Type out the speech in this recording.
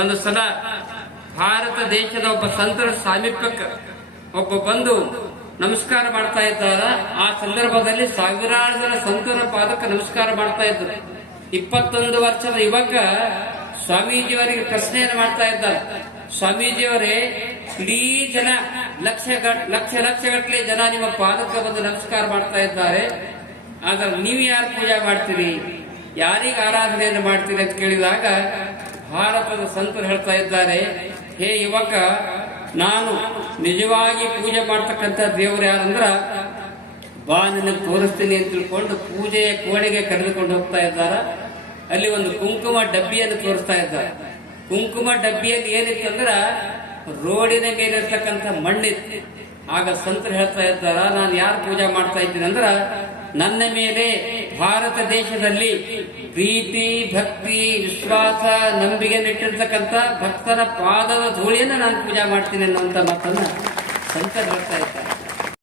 ಒಂದು ಸಲ ಭಾರತ ದೇಶದ ಒಬ್ಬ ಸಂತರ ಸಾಮೀಪ್ಯಕ್ಕೆ ಒಬ್ಬ ಬಂದು ನಮಸ್ಕಾರ ಮಾಡ್ತಾ ಇದ್ದಾರ. ಆ ಸಂದರ್ಭದಲ್ಲಿ ಸಾವಿರಾರು ಜನ ಸಂತರ ಪಾದಕ ನಮಸ್ಕಾರ ಮಾಡ್ತಾ ಇದ್ರು. ಇಪ್ಪತ್ತೊಂದು ವರ್ಷದ ಯುವಕ ಸ್ವಾಮೀಜಿಯವರಿಗೆ ಪ್ರಶ್ನೆಯನ್ನು ಮಾಡ್ತಾ ಇದ್ದಾರೆ ಸ್ವಾಮೀಜಿಯವರೇ, ಇಡೀ ಜನ, ಲಕ್ಷ ಲಕ್ಷ ಲಕ್ಷಗಟ್ಟಲೆ ಜನ ನಿಮ್ಮ ಪಾದಕ್ಕೆ ಬಂದು ನಮಸ್ಕಾರ ಮಾಡ್ತಾ ಇದ್ದಾರೆ. ಆದ್ರೆ ನೀವು ಯಾರು ಪೂಜೆ ಮಾಡ್ತೀರಿ? ಯಾರಿಗೆ ಆರಾಧನೆಯನ್ನು ಮಾಡ್ತೀರಿ ಅಂತ ಕೇಳಿದಾಗ ಭಾರತದ ಸಂತರು ಹೇಳ್ತಾ ಇದ್ದಾರೆ, ಹೇ ಯುವಕ, ನಾನು ನಿಜವಾಗಿ ಪೂಜೆ ಮಾಡ್ತಕ್ಕಂಥ ದೇವರು ಯಾರಂದ್ರ ಬಾ ನಿನಗೆ ತೋರಿಸ್ತೀನಿ ಅಂತ ತಿಳ್ಕೊಂಡು ಪೂಜೆಯ ಕೋಣೆಗೆ ಕರೆದುಕೊಂಡು ಹೋಗ್ತಾ ಇದ್ದಾರ. ಅಲ್ಲಿ ಒಂದು ಕುಂಕುಮ ಡಬ್ಬಿಯನ್ನು ತೋರಿಸ್ತಾ ಇದ್ದಾರೆ. ಕುಂಕುಮ ಡಬ್ಬಿಯಲ್ಲಿ ಏನಿತ್ತಂದ್ರ ರೋಡಿನ ಮೇಲೆ ಇರ್ತಕ್ಕಂಥ ಮಣ್ಣಿತ್ತು. ಆಗ ಸಂತರು ಹೇಳ್ತಾ ಇದ್ದಾರ, ನಾನು ಯಾರು ಪೂಜೆ ಮಾಡ್ತಾ ಇದ್ದೀನಿ ಅಂದ್ರ ನನ್ನ ಮೇಲೆ ಭಾರತ ದೇಶದಲ್ಲಿ ಪ್ರೀತಿ, ಭಕ್ತಿ, ವಿಶ್ವಾಸ, ನಂಬಿಕೆ ನೆಟ್ಟಿರ್ತಕ್ಕಂಥ ಭಕ್ತರ ಪಾದದ ಧೂಳಿಯನ್ನು ನಾನು ಪೂಜಾ ಮಾಡ್ತೀನಿ ಅನ್ನುವಂಥ ಮಾತನ್ನ ಸಂತ ಬರ್ತಾ ಇದ್ದಾರೆ